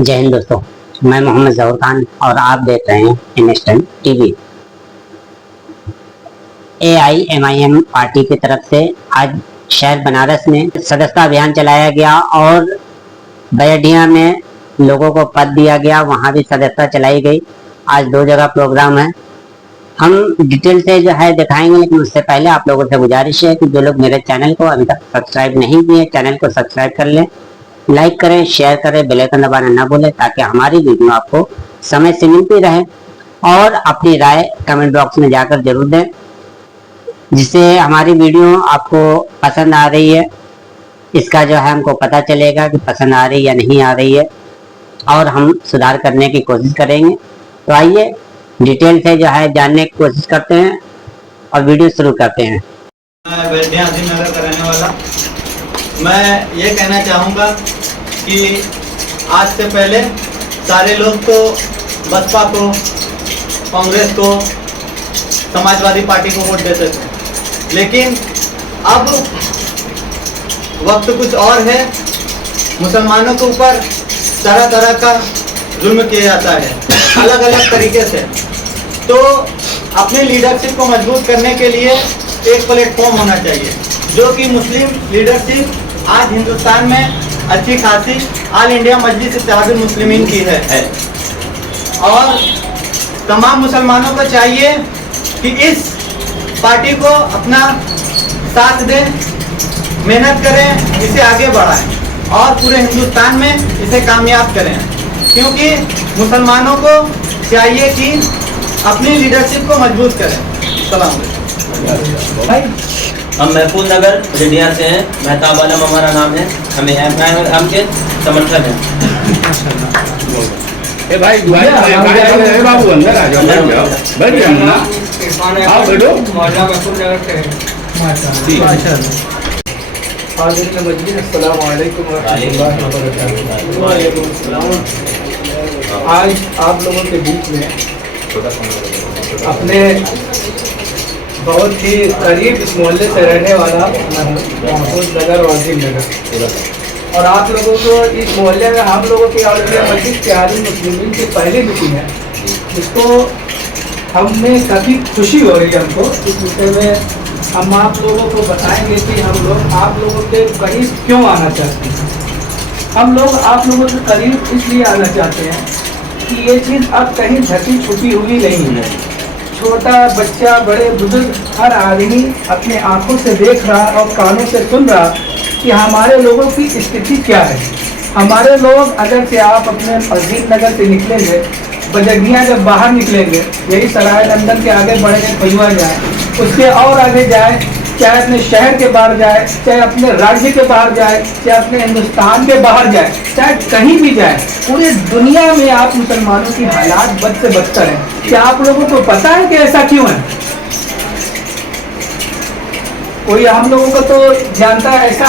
जय हिंद दोस्तों, मैं मोहम्मद जहूर खान और आप देख रहे हैं इंस्टेंट टीवी। AIMIM पार्टी की तरफ से आज शहर बनारस में सदस्यता अभियान चलाया गया और बैडिया में लोगों को पद दिया गया, वहां भी सदस्यता चलाई गई। आज 2 जगह प्रोग्राम है, हम डिटेल से जो है दिखाएंगे, लेकिन उससे पहले आप लोगों से गुजारिश है कि जो लोग मेरे चैनल को अभी तक सब्सक्राइब नहीं किए, चैनल को सब्सक्राइब कर लें, लाइक करें, शेयर करें, बेल आइकन दबाना ना भूलें ताकि हमारी वीडियो आपको समय से मिलती रहे। और अपनी राय कमेंट बॉक्स में जाकर जरूर दें, जिससे हमारी वीडियो आपको पसंद आ रही है इसका जो है हमको पता चलेगा कि पसंद आ रही या नहीं आ रही है, और हम सुधार करने की कोशिश करेंगे। तो आइए डिटेल से जो है जानने की कोशिश करते हैं और वीडियो शुरू करते हैं। मैं बैडिया नगर का रहने वाला, मैं ये कहना चाहूँगा कि आज से पहले सारे लोग तो बसपा को, कांग्रेस को, समाजवादी पार्टी को वोट देते थे, लेकिन अब वक्त कुछ और है। मुसलमानों के ऊपर तरह तरह का जुल्म किया जाता है अलग अलग तरीके से। तो अपने लीडरशिप को मजबूत करने के लिए एक प्लेटफॉर्म होना चाहिए, जो कि मुस्लिम लीडरशिप आज हिंदुस्तान में अच्छी खासी ऑल इंडिया मजलिस इत्तेहादुल मुस्लिमीन की है। और तमाम मुसलमानों को चाहिए कि इस पार्टी को अपना साथ दें, मेहनत करें, इसे आगे बढ़ाएं और पूरे हिंदुस्तान में इसे कामयाब करें, क्योंकि मुसलमानों को चाहिए कि अपनी लीडरशिप को मजबूत करें। सलाम। हम महफूज नगर बैडिया से हैं, मेहताब आलम हमारा नाम है, हमें हम के समर्थक हैं। ए भाई ए बाबू अंदर आ जाओ, बैठ जाओ, बैठ जाओ ना, आओ बैठो। मोहल्ला महफूज नगर से हैं। अस्सलाम वालेकुम रहमतुल्लाहि व बरकातुहू। वालेकुम अस्सलाम। आज आप लोगों के बीच में अपने बहुत ही करीब इस मोहल्ले से रहने वाला महफूज नगर और अजीम नगर, और आप लोगों को इस मोहल्ले में आप लोगों की ऑल इंडिया मजलिस इत्तेहादुल मुस्लिमीन की पहली मीटिंग है, जिसको हमें काफ़ी खुशी हो रही है। हमको इस विषय में हम आप लोगों को बताएंगे कि हम लोग आप लोगों के करीब क्यों आना चाहते हैं। हम लोग आप लोगों के करीब इसलिए आना चाहते हैं कि ये चीज़ अब कहीं ढकी छुपी हुई नहीं है। छोटा बच्चा, बड़े बुजुर्ग, हर आदमी अपने आंखों से देख रहा और कानों से सुन रहा कि हमारे लोगों की स्थिति क्या है। हमारे लोग, अगर से आप अपने अजीम नगर से निकलेंगे, बजगिया जब बाहर निकलेंगे, यही सराय लंदन के आगे बढ़ेंगे, पयुआ जाए, उसके और आगे जाए, चाहे अपने शहर के बाहर जाए, चाहे अपने राज्य के बाहर जाए, चाहे अपने हिंदुस्तान के बाहर जाए, चाहे कहीं भी जाए, पूरे दुनिया में आप मुसलमानों की हालात बद से बदतर हैं। क्या आप लोगों को पता है कि ऐसा क्यों है? कोई हम लोगों को तो जानता है ऐसा,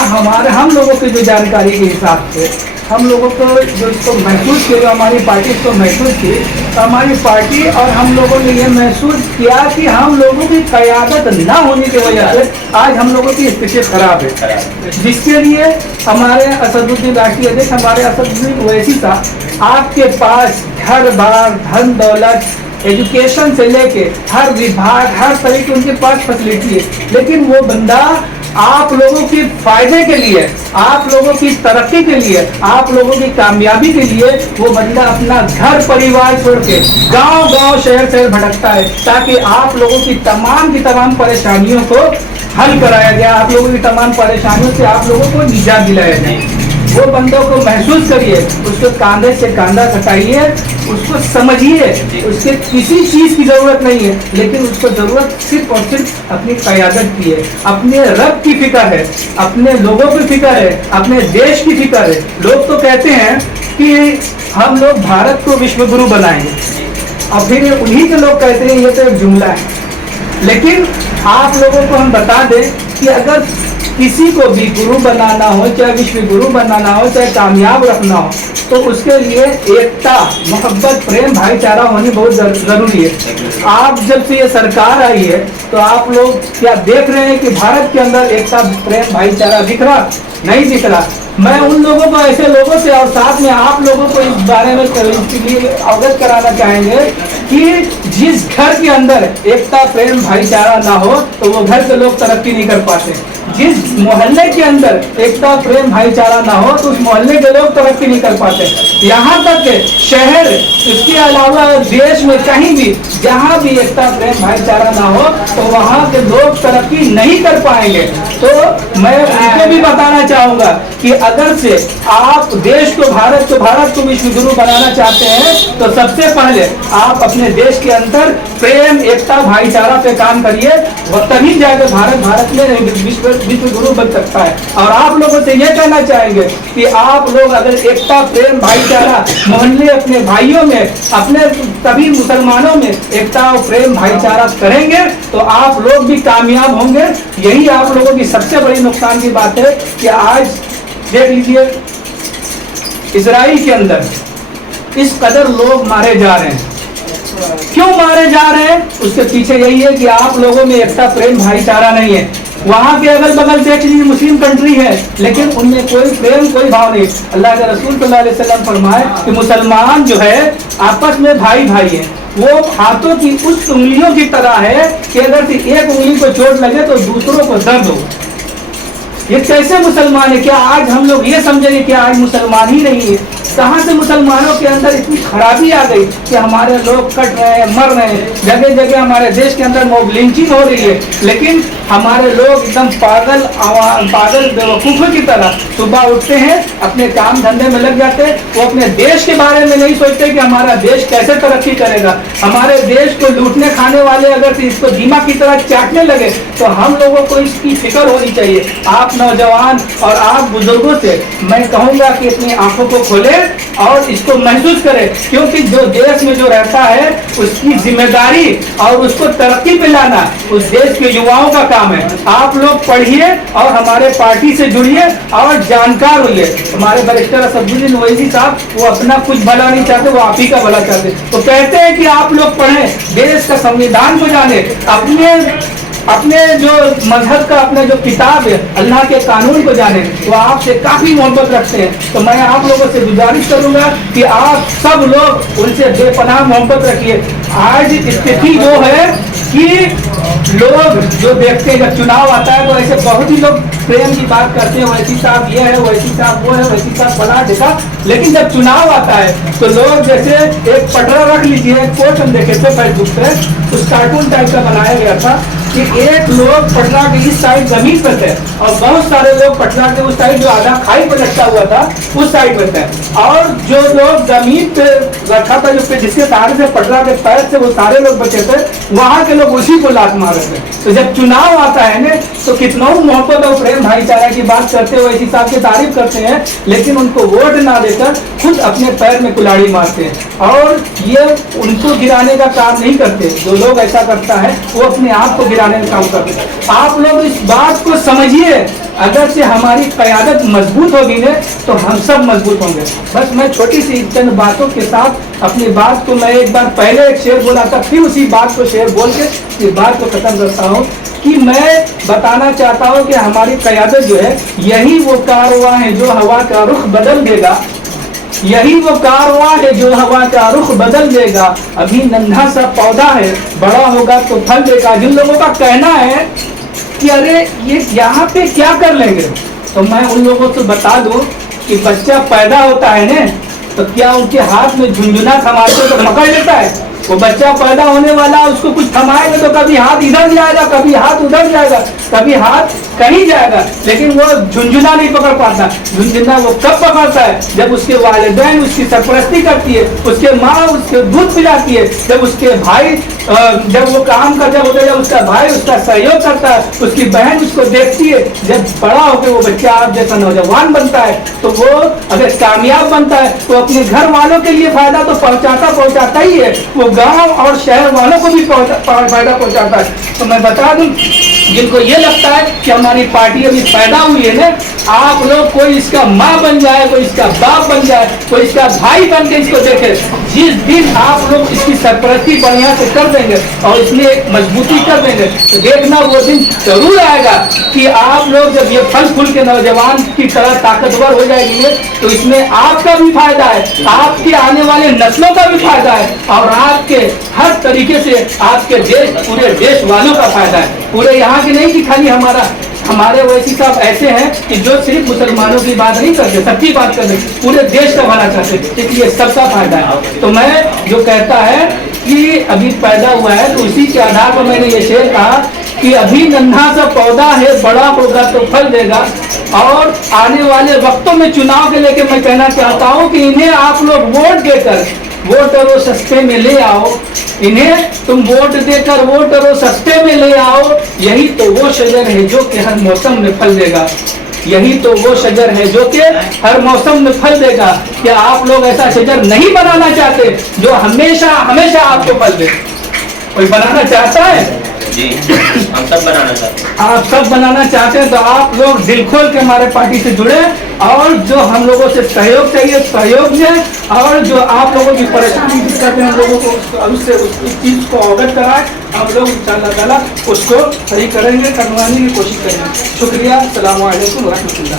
हम लोगों की जो जानकारी के हिसाब से हम लोगों को जो इसको महसूस किया, जो हमारी पार्टी इसको महसूस की, तो हमारी पार्टी और हम लोगों ने ये महसूस किया कि हम लोगों की क़यादत ना होने की वजह से आज हम लोगों की स्थिति खराब है, जिसके लिए हमारे असदुद्दीन राष्ट्रीय अध्यक्ष, हमारे असदुद्दीन ओवैसी साहब, आपके पास घर बार, धन दौलत, एजुकेशन से लेके हर विभाग, हर तरह की उनके पास फैसिलिटी है, लेकिन वो बंदा आप लोगों के फायदे के लिए, आप लोगों की तरक्की के लिए, आप लोगों की कामयाबी के लिए वो बंदा अपना घर परिवार छोड़ के गांव-गांव, शहर-शहर भटकता है, ताकि आप लोगों की तमाम परेशानियों को हल कराया गया, आप लोगों की तमाम परेशानियों से आप लोगों को निजात दिलाया जाए। वो बंदों को महसूस करिए, उसको कांधे से कांधा सटाइए, उसको समझिए, उसके किसी चीज़ की ज़रूरत नहीं है, लेकिन उसको ज़रूरत सिर्फ और सिर्फ अपनी क़यादत की है, अपने रब की फिक्र है, अपने लोगों की फिक्र है, अपने देश की फिक्र है। लोग तो कहते हैं कि हम लोग भारत को विश्व गुरु बनाएंगे, और फिर उन्हीं के लोग कहते हैं ये तो एक जुमला है। लेकिन आप लोगों को हम बता दें कि अगर किसी को भी गुरु बनाना हो, चाहे विश्व गुरु बनाना हो, चाहे कामयाब रखना हो, तो उसके लिए एकता, मोहब्बत, प्रेम, भाईचारा होनी बहुत जरूरी है। आप जब से ये सरकार आई है तो आप लोग क्या देख रहे हैं कि भारत के अंदर एकता, प्रेम, भाईचारा दिख रहा? नहीं दिख रहा। मैं उन लोगों को, ऐसे लोगों से और साथ में आप लोगों को इस बारे में इसके लिए अवगत कराना चाहेंगे कि जिस घर के अंदर एकता प्रेम भाईचारा ना हो तो वो घर के लोग तरक्की नहीं कर पाते। जिस मोहल्ले के अंदर एकता प्रेम भाईचारा ना हो तो उस मोहल्ले के लोग तरक्की नहीं कर पाते। यहाँ तक के शहर, इसके अलावा देश में कहीं भी जहाँ भी एकता प्रेम भाईचारा ना हो तो वहाँ के लोग तरक्की नहीं कर पाएंगे। तो मैं उनको भी बताना चाहूँगा कि अगर से आप देश को, भारत को विश्व गुरु बनाना चाहते हैं तो सबसे पहले आप अपने देश के अंदर प्रेम एकता भाईचारा पे काम करिए, और तभी जाकर भारत में विश्व गुरु बन सकता है। और आप लोगों से यह कहना चाहेंगे कि आप लोग अगर एकता प्रेम भाईचारा मोहल्ले, अपने भाइयों में, अपने सभी मुसलमानों में एकता और प्रेम भाईचारा करेंगे तो आप लोग भी कामयाब होंगे। यही आप लोगों की सबसे बड़ी नुकसान की बात है कि आज देख लीजिए इजराइल के अंदर इस कदर लोग मारे जा रहे हैं। क्यों मारे जा रहे हैं? उसके पीछे यही है कि आप लोगों में एकता प्रेम भाईचारा नहीं है। वहां के अगल बगल देख लीजिए मुस्लिम कंट्री है, लेकिन उनमें कोई प्रेम, कोई भाव नहीं। अल्लाह के रसूल सल्लल्लाहु अलैहि वसल्लम फरमाए कि मुसलमान जो है आपस में भाई भाई है। वो हाथों की उस उंगलियों की तरह है कि अगर एक उंगली को चोट लगे तो दूसरों को दर्द हो। ये कैसे मुसलमान है? क्या आज हम लोग ये समझेंगे कि आज मुसलमान ही नहीं है? कहाँ से मुसलमानों के अंदर इतनी खराबी आ गई कि हमारे लोग कट रहे हैं, मर रहे हैं, जगह जगह हमारे देश के अंदर मॉब लिंचिंग हो रही है, लेकिन हमारे लोग एकदम पागल बेवकूफों की तरह सुबह उठते हैं, अपने काम धंधे में लग जाते हैं। वो अपने देश के बारे में नहीं सोचते कि हमारा देश कैसे तरक्की करेगा। हमारे देश को लूटने खाने वाले अगर इसको दीमक की तरह चाटने लगे तो हम लोगों को इसकी फिक्र होनी चाहिए। आप नौजवान और आप बुजुर्गों से मैं कहूँगा कि अपनी आंखों को खोले और इसको महसूस करें, क्योंकि जो देश में जो रहता है उसकी जिम्मेदारी और उसको तरक्की पे लाना उस देश के युवाओं का काम है। आप लोग पढ़िए और हमारे पार्टी से जुड़िए और जानकार होइए। हमारे बैरिस्टर असदुद्दीन ओवैसी साहब वो अपना कुछ भला नहीं चाहते, वो आप ही का भला चाहते। तो कहते हैं कि आप लोग पढ़ें, देश का संविधान को जाने, अपने जो मजहब का अपना जो किताब है अल्लाह के कानून को जाने। वो आपसे काफी मोहब्बत रखते हैं। तो मैं आप लोगों से गुजारिश करूंगा कि आप सब लोग उनसे बेपनाह मोहब्बत रखिए। आज स्थिति जो है कि लोग जो देखते हैं जब चुनाव आता है तो ऐसे बहुत ही लोग प्रेम की बात करते हैं, वैसी साहब ये है, वैसी साहब वो है, वैसी साहब फला देखा। लेकिन जब चुनाव आता है तो लोग जैसे एक पटरा रख लीजिए, एक पोस्ट हम देखे थे फेसबुक पे, उस कार्टून टाइप का बनाया गया था कि एक लोग पटना के इस साइड जमीन पर थे और बहुत सारे लोग पटना के उस साइड जो आधा खाई पर लटका हुआ था उस साइड पर थे, और जो लोग जमीन पे रखा था जिसके सहारे से पटना के पैर से वो सारे लोग बचे थे, वहां के लोग उसी को लात मार रहे थे। तो जब चुनाव आता है ना तो कितना मोहब्बत और प्रेम भाईचारा की बात करते हुए इसी साहब की तारीफ करते हैं, लेकिन उनको वोट ना देकर खुद अपने पैर में कुल्हाड़ी मारते हैं। और ये उनको गिराने का काम नहीं करते, जो लोग ऐसा करता है वो अपने आप को गिराने का काम करते हैं। आप लोग इस बात को समझिए, अगर से हमारी क़यादत मजबूत होगी ना तो हम सब मजबूत होंगे। बस मैं छोटी सी चंद बातों के साथ अपनी बात को, मैं एक बार पहले एक शेर बोला था, फिर उसी बात को शेर बोल के इस बात को खत्म करता हूँ कि मैं बताना चाहता हूँ कि हमारी क़यादत जो है यही वो कारवां है जो हवा का रुख बदल देगा, यही वो कारवां है जो हवा का रुख बदल देगा। अभी नन्हा सा पौधा है, बड़ा होगा तो फल देगा। जिन लोगों का कहना है कि अरे ये यहाँ पे क्या कर लेंगे, तो मैं उन लोगों से बता दूं कि बच्चा पैदा होता है ना तो क्या उनके हाथ में झुंझुना थमाते तो पकड़ लेता है? वो बच्चा पैदा होने वाला, उसको कुछ थमाएगा तो कभी हाथ इधर जाएगा, कभी हाथ उधर जाएगा, कभी हाथ कहीं जाएगा, लेकिन वो झुंझुना नहीं पकड़ पाता। झुंझुना वो कब पकड़ता है? जब उसके वालिदैन उसकी सरपरस्ती करती है, उसके माँ उसके दूध पिलाती है, जब उसके भाई जब वो काम करता है, जब उसका भाई उसका सहयोग करता है, उसकी बहन उसको देखती है। जब बड़ा होकर वो बच्चा आप जैसा नौजवान बनता है तो वो अगर कामयाब बनता है तो अपने घर वालों के लिए फायदा तो पहुंचाता ही है, वो गांव और शहर वालों को भी फायदा पहुंचाता है। तो मैं बता दूं जिनको ये लगता है कि हमारी पार्टी अभी पैदा हुई है ना, आप लोग कोई इसका माँ बन जाए, कोई इसका बाप बन जाए, कोई इसका भाई बन के इसको देखे। जिस दिन आप लोग इसकी सरपरस्ती बढ़िया से कर देंगे और इसमें एक मजबूती कर देंगे तो देखना वो दिन जरूर आएगा कि आप लोग जब ये फल फूल के नौजवान की तरह ताकतवर हो जाएंगे तो इसमें आपका भी फायदा है, आपके आने वाले नस्लों का भी फायदा है और आपके हर तरीके से आपके देश, पूरे देश वालों का फायदा है। पूरे यहाँ के नहीं कि खाली हमारे वैसी साहब ऐसे हैं कि जो सिर्फ मुसलमानों की बात नहीं करते, सबकी बात करते, पूरे देश का भला चाहते, इसलिए सबका फायदा है। तो मैं जो कहता है कि अभी पैदा हुआ है तो उसी के आधार पर मैंने ये शेर कहा कि अभी नन्हा सा पौधा है, बड़ा होगा तो फल देगा। और आने वाले वक्तों में चुनाव के लेके मैं कहना चाहता हूँ कि इन्हें आप लोग वोट देकर वोटरों सस्ते में ले आओ, इन्हें तुम वोट देकर वोटरों सस्ते में ले आओ। यही तो वो शजर है जो कि हर मौसम में फल देगा, यही तो वो शजर है जो कि हर मौसम में फल देगा। क्या आप लोग ऐसा शजर नहीं बनाना चाहते जो हमेशा हमेशा आपको फल दे? कोई बनाना चाहता है? जी, हम सब बनाना चाहते हैं। आप सब बनाना चाहते हैं तो आप लोग दिल खोल के हमारे पार्टी से जुड़े और जो हम लोगों से सहयोग चाहिए सहयोग दें और जो आप लोगों की परेशानी दिक्कत है हम लोगों को उससे उस चीज़ को अवगत कराएं। हम लोग इंशाअल्लाह ताला उसको सही करेंगे, करवाने की कोशिश करेंगे। शुक्रिया, अस्सलाम वालेकुम रहमतुल्लाह।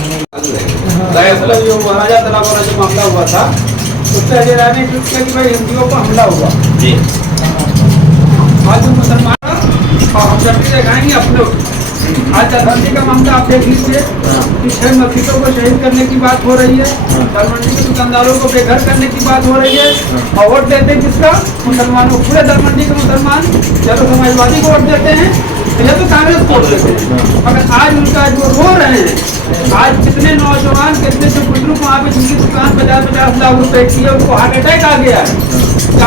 महाराजा तालाब वाला जो मामला हुआ था उससे अजय राय ने ट्वीट किया कि भाई हिंदुओं पर हमला हुआ जी, आज मुसलमान और हम जब भी दिखाएंगे अपने आज दरमंडी का मामला आप देख लीजिए कि 6 मस्जिदों को शहीद करने की बात हो रही है, दरमंडी के दुकानदारों को बेघर करने की बात हो रही है और वोट देते हैं किसका? मुसलमानों। पूरे दरमंडी के मुसलमान या तो समाजवादी को वोट देते हैं या तो कांग्रेस को वोट देते हैं। मगर आज उनका जो रो रहे हैं, आज कितने नौजवान कितने जो बुजुर्ग वहाँ पे जिनकी दुकान 50-50 लाख रुपए की है उनको हार्ट अटैक आ गया है।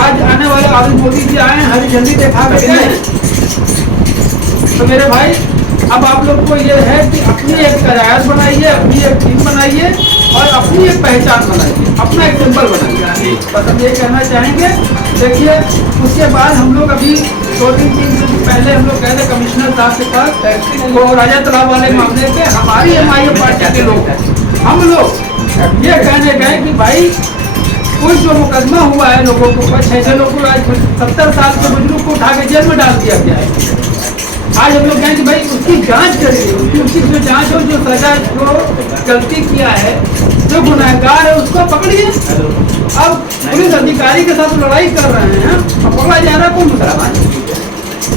आज आने वाले आदमी मोदी जी आए हैं, हरी झंडी दिखा के गए हैं। तो मेरे भाई अब आप लोग को ये है कि अपनी एक कयास बनाइए, अपनी एक टीम बनाइए और अपनी एक पहचान बनाइए, अपना एक सिंबल बनाइए। बस हम ये कहना चाहेंगे। देखिए उसके बाद हम लोग अभी 2-3 दिन पहले हम लोग गए थे कमिश्नर साहब के पास वो राजा तालाब वाले मामले पे हमारी MIM पार्टी के लोग हैं, हम लोग ये कहने गए कि भाई कोई जो मुकदमा हुआ है लोगों को 6 लोगों को आज 70 साल के बुजुर्ग को उठा के जेल में डाल दिया गया है। आज हम लोग कहें कि भाई उसकी जांच करिए, उसकी जो जांच हो, जो सजा, जो गलती किया है, जो गुनहगार है उसको पकड़िए। अब पुलिस अधिकारी के साथ लड़ाई कर रहे हैं और पकड़ा जा रहा है कौन? मुसलमान।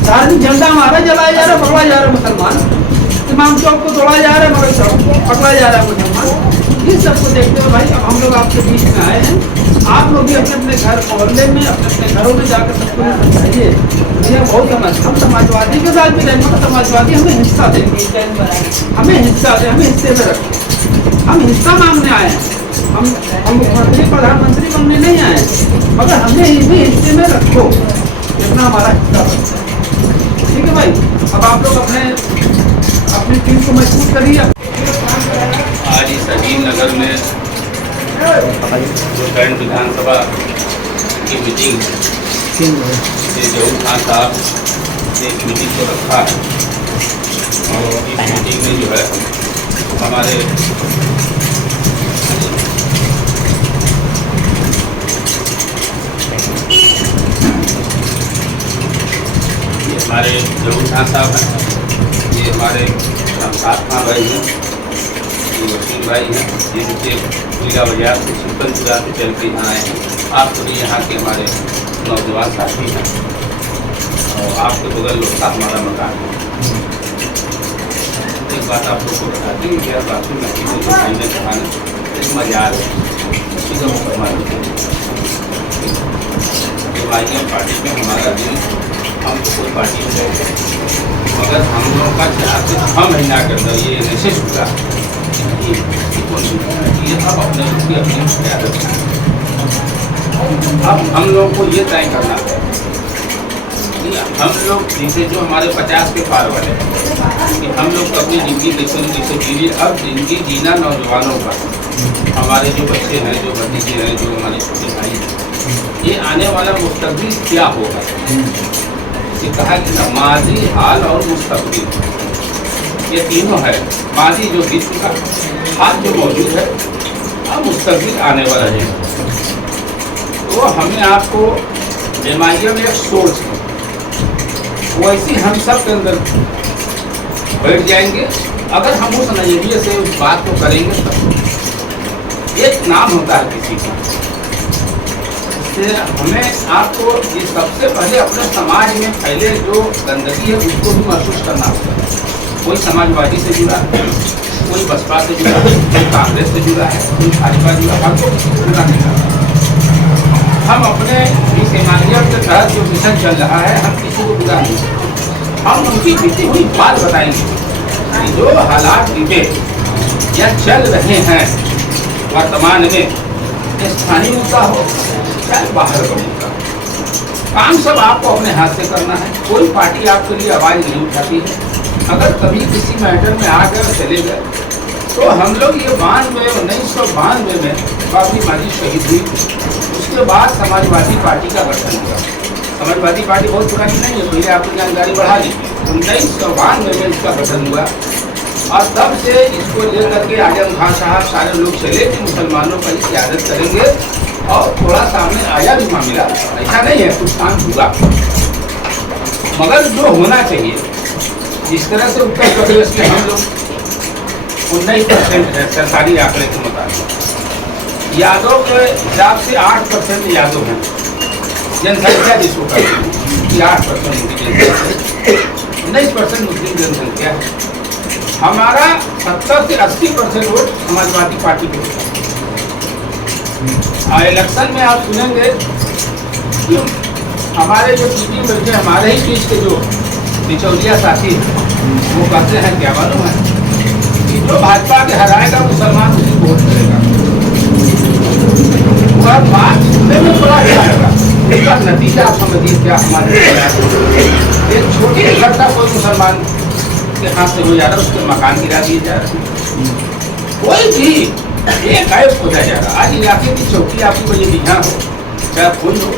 धार्मिक झंडा हमारा जलाया जा रहा है, पकड़ा जा रहा है मुसलमान। इमाम चौक को तोड़ा जा रहा है, मगर चौक को पकड़ा जा रहा है मुसलमान। इस सबको देखते हुए भाई अब हम लोग आपके बीच में आए हैं। आप लोग भी अपने अपने घर मोहल्ले में अपने घरों में जाकर सबको समझाइए। ये बहुत हम समाजवादी के साथ भी रहेंगे, मगर समाजवादी हमें हिस्सा देंगे, हमें हिस्सा दे, हमें हिस्से में रखें। हम हिस्सा मांगने आए हैं, हम मुख्यमंत्री प्रधानमंत्री बनने नहीं आए, मगर हमें भी हिस्से में रखो, इतना हमारा हिस्सा बनता है। ठीक है भाई, अब आप लोग अपनी टीम को मजबूत करिए। आज इस अजीम नगर में जो कैंट विधानसभा की मीटिंग से जहूर खान साहब ने एक मीटिंग को रखा है और इस मीटिंग में जो है हमारे जहूर खान साहब हैं, ये हमारे साथ खान भाई हैं, वकील भाई हैं, जिनके पूरा बाजार से सुल्तानपुरा से चल के यहाँ आए हैं। आप सभी यहाँ के हमारे नौजवान साथी हैं और आपके बगल का हमारा मकान है। एक बात आप लोग को बता दें कि यह बाकी में एक मजार है, उसी का मुकदमा पार्टी में हमारा भी हम तो कोई पार्टी में गए मगर हम लोगों का चाहते 6 महीना कर दो ये निश्चित होगा ये सब अपने अपनी आदत है। अब हम लोगों को ये तय करना है हम लोग जैसे जो हमारे 50 के पार वाले कि हम लोग अपनी ज़िंदगी कैसे जीने। अब ज़िंदगी जीना नौजवानों का, हमारे जो बच्चे हैं, जो भतीजे हैं, जो हमारे छोटे भाई हैं, ये आने वाला मुस्तकबिल क्या होगा। ये कहा कि माजी, हाल और मुस्तकबिल ये तीनों है, माजी जो बीत चुका, आज जो मौजूद है, अब मुस्तकबिल आने वाला है। तो हमने आपको एमआईएम एक सोच है, वैसे हम सब के अंदर बैठ जाएंगे। अगर हम उस नजरिए से उस बात को करेंगे तब एक नाम होता है किसी का, इससे हमें आपको ये सबसे पहले अपने समाज में फैले जो गंदगी है उसको भी महसूस करना होगा। कोई समाजवादी से जुड़ा है, कोई बसपा से जुड़ा है, कोई कांग्रेस से जुड़ा है, कोई भाजपा जुड़ा है, हमको जुड़ा नहीं करना। हम अपने इस एमआईएम के तहत जो मिशन चल रहा है, हम किसी को बुरा नहीं, हम उनकी बीती हुई बात बताएंगे कि जो हालात बीते या चल रहे हैं वर्तमान में, स्थानीय मुद्दा हो चाहे बाहर का मुद्दा, काम सब आपको अपने हाथ से करना है। कोई पार्टी आपके लिए आवाज़ नहीं उठाती है। अगर कभी किसी मैटर में आ गए चले गए, तो हम लोग ये 1992 में बाबरी माजी शहीद हुई, उसके बाद समाजवादी पार्टी का गठन हुआ। समाजवादी पार्टी बहुत पुरानी नहीं है, पहले आपको जानकारी बढ़ा दी। 1992 में इसका गठन हुआ और तब से इसको लेकर के आजम खान साहब सारे लोग चले कि मुसलमानों का क्यादत करेंगे, और थोड़ा सामने आया भी मामला, ऐसा नहीं है कुछ काम हुआ, मगर जो होना चाहिए जिस तरह से उत्तर प्रदेश में हम लोग 19% है सरकारी आंकड़े के मुताबिक, यादव के हिसाब से 8% यादव हैं जनसंख्या जिसको कहते हैं, 8% उनकी जनसंख्या, 19% मुस्लिम जनसंख्या है। हमारा 70 से 80% वोट समाजवादी पार्टी को। इलेक्शन में आप सुनेंगे कि हमारे जो टीवी में जो हमारे ही बीच के जो बिचौलिया साथी वो कहते हैं क्या मालूम है कि जो भाजपा के हराएगा मुसलमान उसी को वोट करेगा। वह बात सुनने में बड़ा अच्छा लगा, उसका नतीजा आप समझिए क्या हमारे एक छोटी घटना कोई मुसलमान के हाथ से हो जा रहा है, उसके मकान गिरा दिए जा रहे हैं, कोई भी एक गायब खोजा जा रहा। आज इलाके की चौकी आपको ये दिखा हो चाहे कोई हो,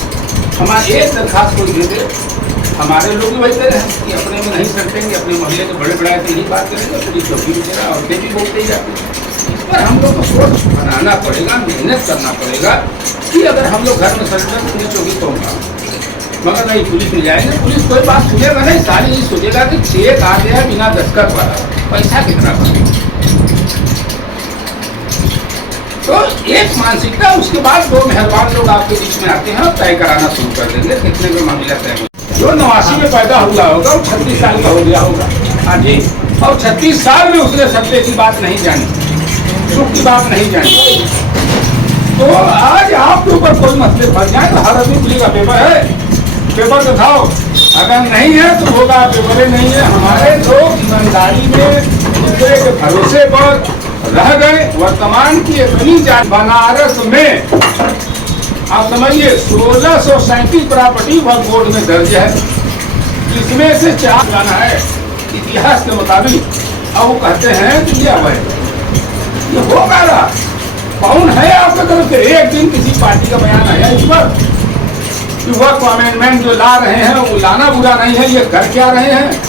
हमारे एक दरखास्त कोई दे दे, हमारे लोग भी वही कह रहे हैं कि अपने में नहीं सटेंगे, अपने मोहल्ले के बड़े बड़ा यही बात करेंगे, पूरी चौकी भी देना और भी बोलते जाते हैं। इस पर हम लोग को सोच बनाना पड़ेगा, मेहनत करना पड़ेगा कि अगर हम लोग घर में सट जाए तो पुलिस चौकी कौन का, मगर नहीं पुलिस में जाएंगे, पुलिस कोई बात सुनेगा नहीं, सारी ये सोचेगा कि चेक आ गया बिना दस्तखत वाला, पैसा कितना पड़ेगा। तो एक मानसिकता, उसके बाद दो मेहरबान लोग आपके बीच में आते हैं और तय कराना शुरू कर देंगे कितने में मामला तय हो। जो 89 में पैदा हुआ होगा वो 36 साल का हो गया होगा, हाँ जी, और 36 साल में उसने सत्य की बात नहीं जानी, सुख की बात नहीं जानी। तो आज आपके ऊपर कोई मसले फंस जाए तो हर आदमी बोलेगा पेपर है, पेपर दिखाओ, अगर नहीं है तो होगा पेपर नहीं है। हमारे लोग ईमानदारी में दूसरे के भरोसे पर रह गए। वर्तमान की इतनी जान बनारस में आप समझिए 1637 प्रॉपर्टी वक्फ बोर्ड में दर्ज है, इसमें से 4 जाना है इतिहास के मुताबिक, अब वो कहते हैं कि ये अवैध, ये होगा ना, कौन है आपके तरफ से एक दिन किसी पार्टी का बयान आया इस पर कि वक्फ अमेंडमेंट जो ला रहे हैं वो लाना बुरा नहीं है, ये कर क्या रहे हैं।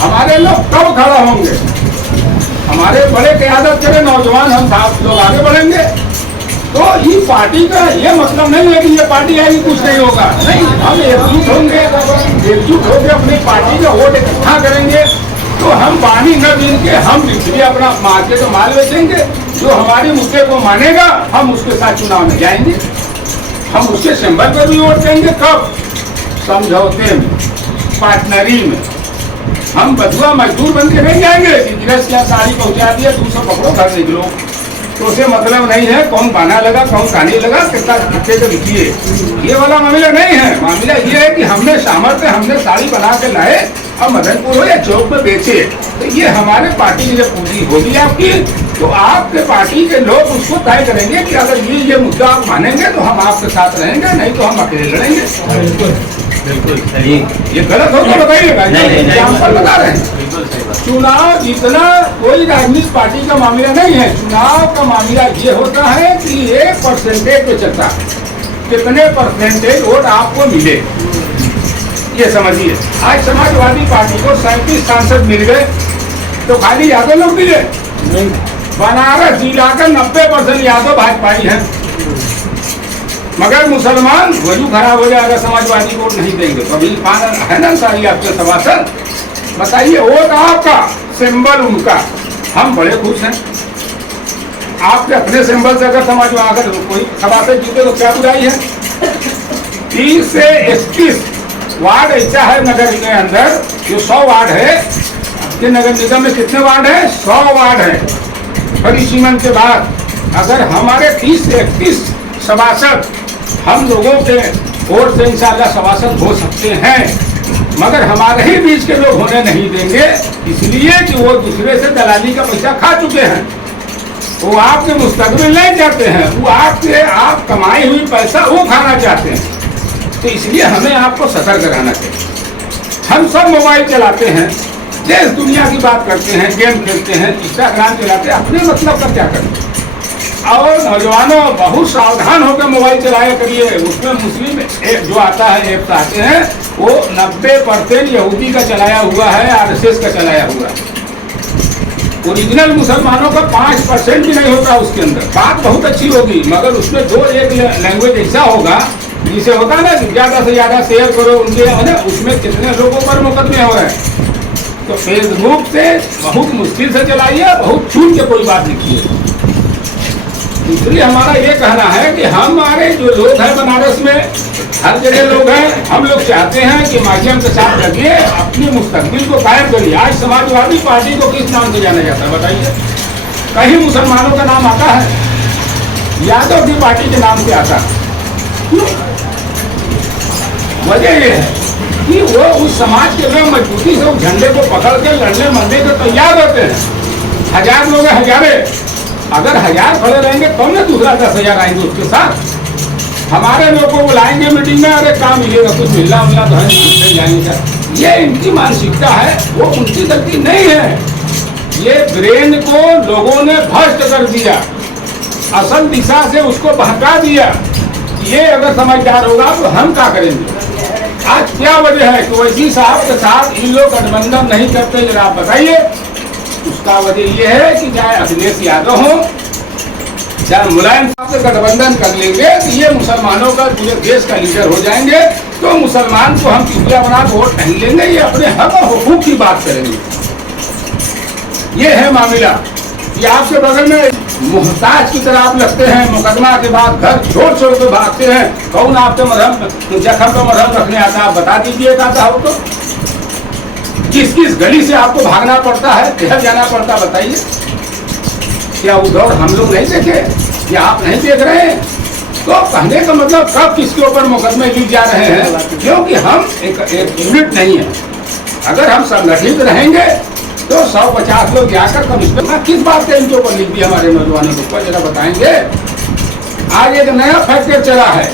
हमारे लोग कब खड़ा होंगे, हमारे बड़े क़यादत करें नौजवान, हम साथ लोग आगे बढ़ेंगे। तो ये पार्टी का ये मतलब नहीं है कि ये पार्टी आएगी कुछ नहीं होगा, नहीं, हम एकजुट होंगे, एकजुट होकर अपनी पार्टी का वोट इकट्ठा करेंगे। तो हम पानी न बीन के हम भी अपना मार्केट में माल बेचेंगे, जो हमारे मुद्दे को मानेगा हम उसके साथ चुनाव में जाएंगे, हम उसके सिंबल पर भी वोट देंगे। कब? समझौते में, पार्टनरी में। हम बधुआ मजदूर बन के नहीं जाएंगे कि गिरस क्या साड़ी पहुंचा दिया, दूसरा पकड़ो घर निकलो, तो उसे मतलब नहीं है कौन गाना लगा कौन गाने लगा कितना खर्चे से बिकिए, ये वाला मामला नहीं है। मामला ये है कि हमने सामर्थ्य, हमने साड़ी बना के लाए और मदनपुर हो या चौक में बेचे, तो ये हमारे पार्टी की जब पूंजी होगी आपकी, तो आपके पार्टी के लोग उसको तय करेंगे कि अगर ये मुद्दा आप मानेंगे तो हम आपके साथ रहेंगे, नहीं तो हम अकेले लड़ेंगे। बिल्कुल सही, ये गलत हो तो बताइएगा, एग्जाम्पल बता रहे हैं। चुनाव जीतना कोई राजनीतिक पार्टी का मामला नहीं है, चुनाव का मामला ये होता है कि ये परसेंटेज पे चलता है, कितने परसेंटेज वोट आपको मिले, ये समझिए। आज समाजवादी पार्टी को 37 सांसद मिल गए, तो खाली यादव लोग दिए? बनारस जिला का 90% यादव भाजपाई है, मगर मुसलमान वजू खराब हो जाएगा, समाजवादी वोट नहीं देंगे। तो अभी है ना सारी आपके सभासद, बताइए वोट आपका, सिंबल उनका, हम बड़े खुश हैं। आपके अपने सिंबल से अगर समाजवाद अगर कोई सभासद जीते तो क्या बुराई है? 30 से 31 वार्ड ऐसा है नगर के अंदर, जो 100 वार्ड है। आपके नगर निगम में कितने वार्ड है? 100 वार्ड है। परिसीमन के बाद अगर हमारे 30 से 31 सभासद हम लोगों के वोट से इंशाअल्लाह सभासद हो सकते हैं, मगर हमारे ही बीच के लोग होने नहीं देंगे, इसलिए कि वो दूसरे से दलाली का पैसा खा चुके हैं। वो आपके मुस्तकबिल नहीं चाहते हैं, वो आपके आप कमाई हुई पैसा वो खाना चाहते हैं। तो इसलिए हमें आपको सतर्क रहना चाहिए। हम सब मोबाइल चलाते हैं, देश दुनिया की बात करते हैं, गेम खेलते हैं, इंस्टाग्राम चलाते हैं, अपने मतलब का क्या करें। और नौजवानों बहुत सावधान होकर मोबाइल चलाया करिए। उसमें मुस्लिम ऐप जो आता है, ऐप आते हैं, वो 90% यहूदी का चलाया हुआ है, RSS का चलाया हुआ है। ओरिजिनल मुसलमानों का 5% भी नहीं होता उसके अंदर। बात बहुत अच्छी होगी, मगर उसमें 2-1 लैंग्वेज ऐसा होगा जिसे होता है ना कि ज़्यादा से ज़्यादा शेयर करो उनके, है ना, उसमें कितने लोगों पर मुकदमे हो रहे हैं। तो फेसबुक से बहुत मुश्किल से चलाइए, बहुत छूट के कोई बात लिखिए। इसलिए हमारा ये कहना है कि हमारे जो लोग हैं बनारस में, हर जगह लोग हैं, हम लोग चाहते हैं कि माध्यम के साथ लगिए, अपने मुस्तकबिल को कायम करिए। आज समाजवादी पार्टी को किस नाम से जाना जाता है बताइए? कहीं मुसलमानों का नाम आता है? यादव की पार्टी के नाम से आता है। क्यों? वजह ये है कि वो उस समाज के लोग मजबूती से उस झंडे को पकड़ के लड़ने मरने को तैयार होते हैं। 1000 लोग हैं, हजारे, अगर 1000 खड़े रहेंगे तो ना दूसरा 10,000 आएंगे उसके साथ। हमारे लोग को बुलाएंगे मीटिंग में, अरे काम मिलेगा, कुछ मिलना मिलना तो है नहीं, जाएंगे। ये इनकी मानसिकता है, वो उनकी गलती नहीं है। ये ब्रेन को लोगों ने भ्रष्ट कर दिया, असल दिशा से उसको बहका दिया। ये अगर समझदार होगा तो हम क्या करेंगे? आज क्या वजह है कि वैसी साहब के साथ इन लोग गठबंधन नहीं करते, जरा आप बताइए। उसका वजह यह है कि चाहे अखिलेश यादव हो, चाहे मुलायम साहब से गठबंधन कर लेंगे तो ये मुसलमानों का, पूरे देश का लीडर हो जाएंगे। तो मुसलमान को हम चुटिया बना के वोट नहीं लेंगे, ये अपने हक और हुकूक की बात करेंगे। ये है मामला। ये आपके बगल में मुहताज की तरह आप लगते हैं, मुकदमा के बाद घर छोड़ छोड़ के भागते हैं। कौन आपके मरहम जख्म का मरहम रखने आता है? आप बता दीजिए हो तो किस किस गली से आपको भागना पड़ता है, शहर जाना पड़ता है, बताइए। क्या वो दौर हम लोग नहीं देखे या आप नहीं देख रहे हैं? तो कहने का मतलब कब किसके ऊपर मुकदमे गिर जा रहे हैं? क्योंकि हम एक यूनिट नहीं है। अगर हम संगठित रहेंगे तो 150 लोग जाकर कम इस पर किस बात के इनके ऊपर लिख दिया हमारे नौजवानों के ऊपर, जरा बताएंगे। आज एक नया फैक्टर चला है,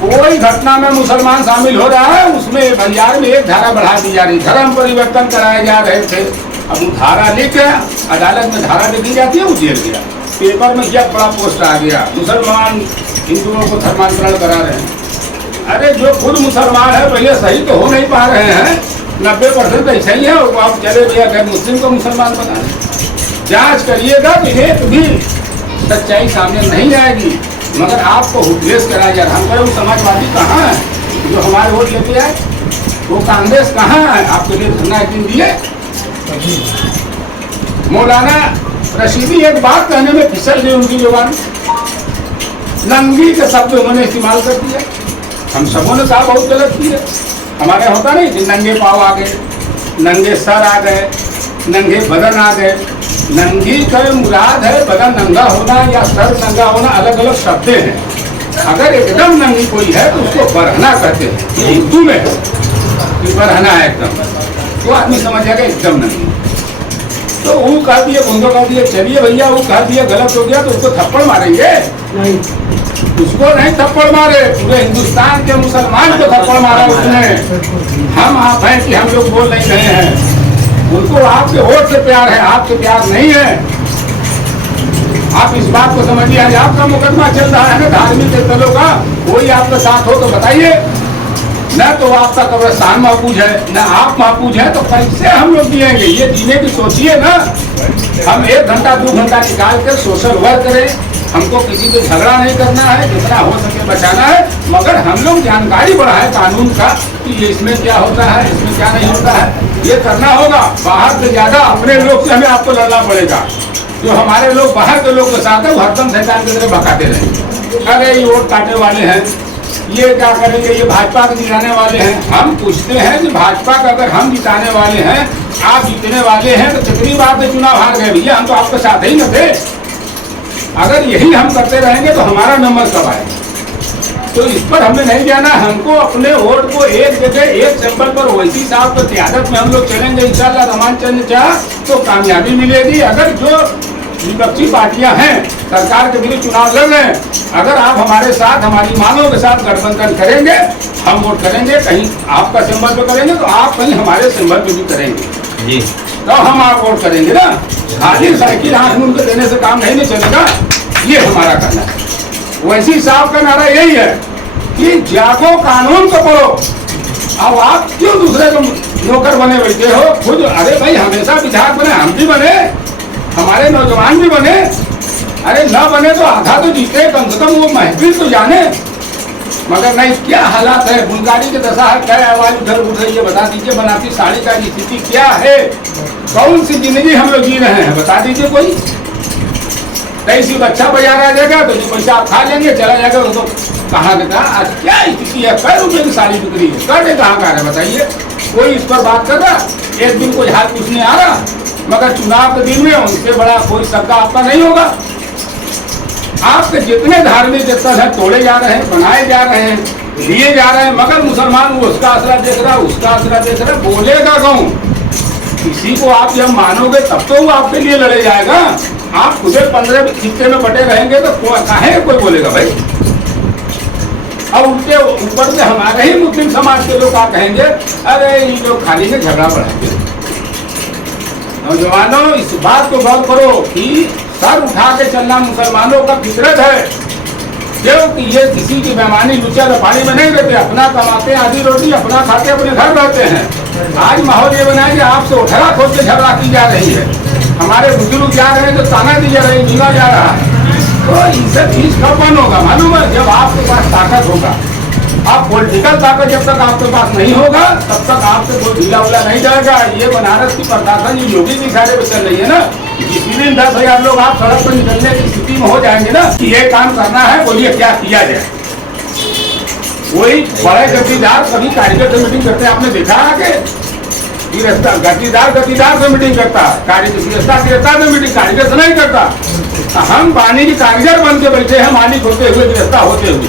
कोई घटना में मुसलमान शामिल हो रहा है, उसमें बंजार में एक धारा बढ़ा दी जा रही, धर्म परिवर्तन कराए जा रहे थे। अब वो धारा लिख गया, अदालत में धारा लिखी जाती है, वो जेल गया। पेपर में जब बड़ा पोस्ट आ गया, मुसलमान हिंदुओं को धर्मांतरण करा रहे हैं। अरे जो खुद मुसलमान है पहले सही तो हो नहीं पा रहे हैं, 90% ऐसा ही है। और आप चले भैया गैर मुस्लिम को मुसलमान बनाए, जांच करिएगा तो एक भी सच्चाई सामने नहीं आएगी। मगर आपको हुकलेस कराया जा रहा है। हम कहें वो समाजवादी कहाँ है जो हमारे वोट लेते आए? वो कांग्रेस कहाँ है? आपके लिए धरना एक दिन दिए। मौलाना रशीदी एक बात कहने में फिसल गई उनकी जुबान, नंगी के शब्द उन्होंने इस्तेमाल कर दिया। हम सबों ने कहा बहुत गलत किया। हमारे होता नहीं कि नंगे पाँव आ गए, नंगे सर आ गए, नंगे बदन आ गए। नंगी का मुराद है बदन नंगा होना या सर नंगा होना, अलग अलग शब्द हैं। अगर एकदम नंगी कोई है तो उसको बरहना कहते हैं, ये हिंदू में है कि बरहना है एकदम, तो आदमी समझ जाएगा एकदम नंगी। तो वो कह दिए, उनको कह दिए चलिए भैया, वो कह दिया गलत हो गया तो उसको थप्पड़ मारेंगे? नहीं, उसको नहीं थप्पड़ मारे, पूरे हिंदुस्तान के मुसलमान को थप्पड़ मारा उसने। हम आप हैं कि हम लोग बोल नहीं रहे हैं, उनको आपके वोट से प्यार है, आपसे प्यार नहीं है। आप इस बात को समझिए। आज आपका मुकदमा चल रहा है ना धार्मिक स्थलों का, कोई आपके साथ हो तो बताइए। न तो आपका कब्रिस्तान महफूज है, न आप महफूज है, तो कैसे हम लोग जिएंगे? ये जीने की सोचिए ना। हम 1 घंटा 2 घंटा निकाल कर सोशल वर्क करें, हमको किसी से झगड़ा नहीं करना है, जितना हो सके बचाना है, मगर हम लोग जानकारी बढ़ाएं कानून का कि इसमें क्या होता है, इसमें क्या नहीं होता है, ये करना होगा। बाहर से ज्यादा अपने लोग से हमें आपको लड़ना पड़ेगा। जो हमारे लोग बाहर के लोग के साथ है वो हरदम शैतान की तरह भगाते रहेंगे, अरे ये वोट काटने वाले हैं, ये क्या करेंगे, ये भाजपा को जिताने वाले हैं। हम पूछते हैं कि भाजपा का अगर हम जिताने वाले हैं, आप जीतने वाले हैं, तो कितनी बार से चुनाव हार गए भैया, हम तो आपके साथ ही न थे। अगर यही हम करते रहेंगे तो हमारा नंबर कब आएगा? तो इस पर हमें नहीं जाना। हमको अपने वोट को एक जगह एक सिंबल पर ओवैसी साहब की क़यादत में हम लोग चलेंगे इंशाअल्लाह रहमान चंद चाह तो कामयाबी मिलेगी। अगर जो विपक्षी पार्टियां हैं सरकार के विरुद्ध चुनाव लड़ रहे हैं, अगर आप हमारे साथ हमारी मांगों के साथ गठबंधन करेंगे, हम वोट करेंगे, कहीं आपका सिंबल पे करेंगे तो आप कहीं हमारे सिंबल पे भी करेंगे जी, तो हम आप वोट करेंगे ना। खाली साइकिल आंख मूंद के देने से काम नहीं चलेगा, ये हमारा करना है। ओवैसी साहब का नारा यही है कि जागो कानून को पढ़ो। अब आप क्यों दूसरे को नौकर बने बैठे हो? खुद अरे भाई हमेशा विधायक बने, हम भी बने, हमारे नौजवान भी बने, अरे न बने तो आधा तो जीते, कम से कम वो महफिल तो जाने। मगर नहीं, क्या हालात है, बुनकारी की दशा है, क्या आवाज उधर उठ रही है, बता दीजिए। बनाती साड़ी का स्थिति क्या है, कौन सी जिंदगी हम लोग जी रहे हैं, बता दीजिए कोई। कैसी बच्चा बाजार आ जाएगा तो जो पैसा आप खा लेंगे, चला जाएगा तो कहाँ का आज क्या स्थिति है, कै रुपये की साड़ी बिक रही है, कर्ज कहाँ का है बताइए? कोई इस पर बात कर रहा? एक दिन कोई हाथ पूछने आ रहा? मगर चुनाव के दिन में उनसे बड़ा कोई शब्द आपका नहीं होगा। आपके जितने धार्मिक स्थल है तोड़े जा रहे हैं, बनाए जा रहे हैं, लिए जा रहे हैं, मगर मुसलमान वो उसका आसरा देख रहा, उसका आसरा देख रहा, बोलेगा कौन? किसी को आप जब मानोगे तब तो वो आपके लिए लड़े जाएगा। आप खुद 15 खिस्से में बटे रहेंगे तो काहे कोई बोलेगा भाई? और उनके ऊपर से हमारे ही मुस्लिम समाज के लोग क्या कहेंगे, अरे ये लोग खाली में झगड़ा बढ़ाएंगे। नौजवानों, इस बात को गौर करो कि सर उठा के चलना मुसलमानों का फितरत है, क्योंकि ये किसी की बेईमानी लुचा रपानी में नहीं रहते, अपना कमाते आधी रोटी, अपना खाते अपने घर रहते हैं। आज माहौल ये बना कि आपसे उठरा खोद के झगड़ा की जा रही है, हमारे बुजुर्ग जा रहे हैं तो ताना दी जा रही, मीना जा रहा है। तो इनसे चीज कब बंद होगा मालूम है? जब आपके पास ताकत होगा। आप पॉलिटिकल ताकत जब तक आपके पास नहीं होगा तब तक आपसे कोई ढीला उला नहीं जाएगा। ये बनारस की प्रशासन ये योगी के इशारे पे चल रही है ना, जिस दिन 10,000 लोग आप सड़क पर निकलने की स्थिति में हो जाएंगे ना कि ये काम करना है, बोलिए क्या किया जाए? वही बड़े गद्दीदार कभी कारीगर से मीटिंग करते हैं, आपने देखा है कि गद्दीदार से मीटिंग करता, गिरफ्तार से मीटिंग कारीगर से नहीं करता। हम पानी के कारीगर बन के बैठे हैं, मालिक होते हुए, गिरफ्तार होते हुए।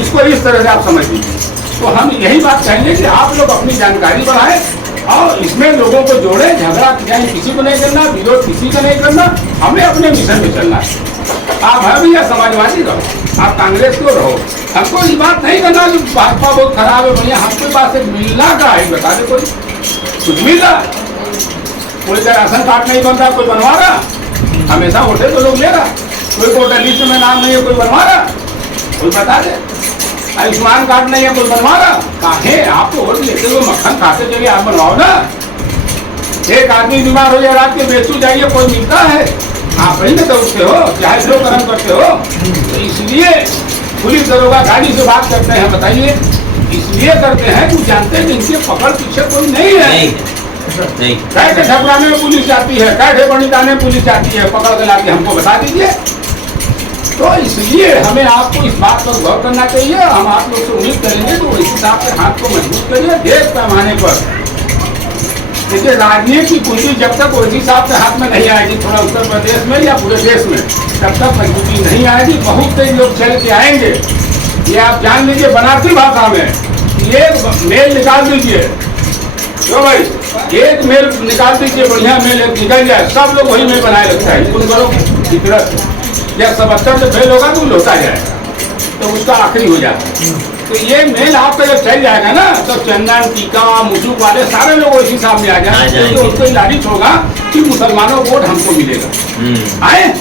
इसको इस तरह से आप समझ लीजिए। तो हम यही बात कहेंगे कि आप लोग अपनी जानकारी बढ़ाएं और इसमें लोगों को जोड़े। झगड़ा किसी को नहीं करना, विरोध किसी का नहीं करना, हमें अपने मिशन पे चलना है। आप है भैया समाजवादी रहो, आप कांग्रेस को रहो, हमको ये बात नहीं करना कि भाजपा बहुत खराब है भैया। हमके पास एक मिलना का है, बता दे कोई कुछ मिल रहा, कोई का राशन कार्ड नहीं बन रहा, कोई बनवा रहा, हमेशा वोटे तो लोग ले रहा, कोई वोटर लिस्ट में नाम नहीं है, कोई बनवा रहा, कोई बता दे। आयुष्मान कार्ड नहीं है, कोई बनवा रहा, काहे? आप तो वोट लेते हुए मक्खन खाते चलिए, आप बनवाओ ना। एक आदमी बीमार हो जाए रात के बेचू जाइए, कोई मिलता है? आप ही में दौड़ते हो, चाहे जो कर्म करते हो। तो इसलिए पुलिस दरोगा गाड़ी से बात करते हैं, बताइए इसलिए करते हैं कि जानते हैं कि इनके पकड़ पीछे कोई नहीं है। कैसे छपराने में पुलिस जाती है, कैसे बणिताने में पुलिस जाती है, पकड़ के लाके हमको बता दीजिए। तो इसलिए हमें आपको इस बात पर गौर करना चाहिए। हम आप लोग से उम्मीद करेंगे तो इस हिसाब से हाथ को मजबूत करिए देश पैमाने पर। देखिए राजनीति की कुंजी जब तक ओवैसी साहब के हाथ में नहीं आएगी, थोड़ा उत्तर प्रदेश में या पूरे देश में, तब तक मजबूती नहीं आएगी। बहुत से लोग चल के आएंगे, ये आप जान लीजिए। बनारसी भाषा में एक मेल निकाल दीजिए, क्यों भाई, एक मेल निकाल दीजिए, बढ़िया मेल एक निकल जाए, सब लोग वही मेल बनाए रखता है। कुछ करो फितरत, जब 77 से फेल होगा तो लौटा जाएगा, तो उसका आखिरी हो जाएगा। तो ये मेल आपका जब चल जाएगा ना, तो चंदन टीका मुसुक वाले सारे लोग उसी हिसाब में आ जाएंगे। तो उसको लालच होगा कि मुसलमानों को वोट हमको मिलेगा। आए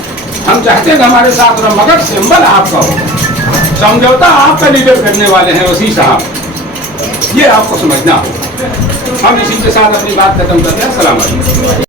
हम चाहते हैं कि हमारे साथ रहो, मगर सिंबल आपका होगा। समझौता आपका लीडर करने वाले हैं ओवैसी साहब, ये आपको समझना होगा। हम इसी के साथ अपनी बात खत्म करते हैं। सलाम अलैकुम।